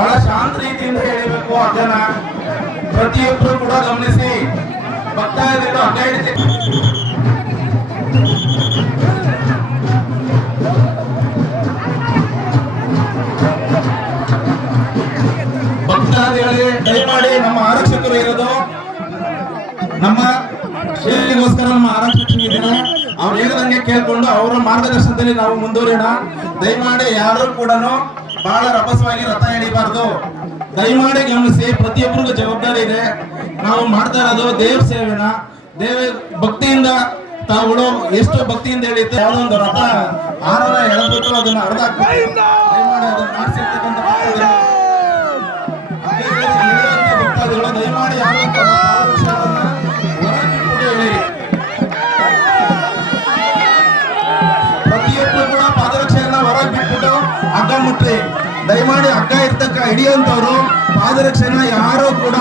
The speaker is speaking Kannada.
ಬಹಳ ಶಾಂತ ರೀತಿಯಿಂದ ಹೇಳಿಬೇಕು ಅದನ್ನ ಪ್ರತಿಯೊಬ್ಬರು ಕೂಡ ಗಮನಿಸಿ. ಭಕ್ತಾದಿಗಳು ಹಗ್ಗ ಹಿಡಿತಿ ಭಕ್ತಾದಿಗಳೇ ದಯಮಾಡಿ ನಮ್ಮ ಆರಕ್ಷಕರು ಇರೋದು ನಮ್ಮ ಗೋಸ್ಕರ ನಮ್ಮ ಆರಕ್ಷಕರು ಇದ್ದಾರೆ. ಅವ್ರು ಹೇಳಿದಂಗೆ ಕೇಳ್ಕೊಂಡು ಅವರ ಮಾರ್ಗದರ್ಶನದಲ್ಲಿ ನಾವು ಮುಂದುವರಿಯೋಣ. ದಯಮಾಡಿ ಯಾರು ಕೂಡ ಬಹಳ ರಭಸವಾಗಿ ರಥ ಎಳಿಬಾರ್ದು. ದಯಮಾಡಿ ಗಮನಿಸಿ, ಪ್ರತಿಯೊಬ್ಬರಿಗೂ ಜವಾಬ್ದಾರಿ ಇದೆ. ನಾವು ಮಾಡ್ತಾ ಇರೋದು ದೇವ್ರ ಸೇವೆನ ಭಕ್ತಿಯಿಂದ ತಾವುಗಳು ಎಷ್ಟು ಭಕ್ತಿಯಿಂದ ಹೇಳಿದ್ರೆ ಯಾವುದೋ ಒಂದು ರಥ ಆಹಾರ ಎಳೆದ್ಬಿಟ್ಟು ಅದನ್ನ ಅರ್ಧ ದಯಮಾಡಿ ಅದನ್ನ ಮಾಡಿಸಿರ್ತಕ್ಕಂಥ ಭಕ್ತಾದಿಗಳು ದಯಮಾಡಿ ಯಾರು ಪ್ರತಿಯೊಬ್ಬರು ಕೂಡ ಪಾದರಕ್ಷೆಯನ್ನ ಹೊರಗೆ ಬಿಟ್ಬಿಟ್ಟು ಹಗ್ಗ ಮುಟ್ಟಿ. ದಯಮಾಡಿ ಹಗ್ಗ ಹಿಡಿಯುವಂತವ್ರು ಪಾದರಕ್ಷೆನ ಯಾರು ಕೂಡ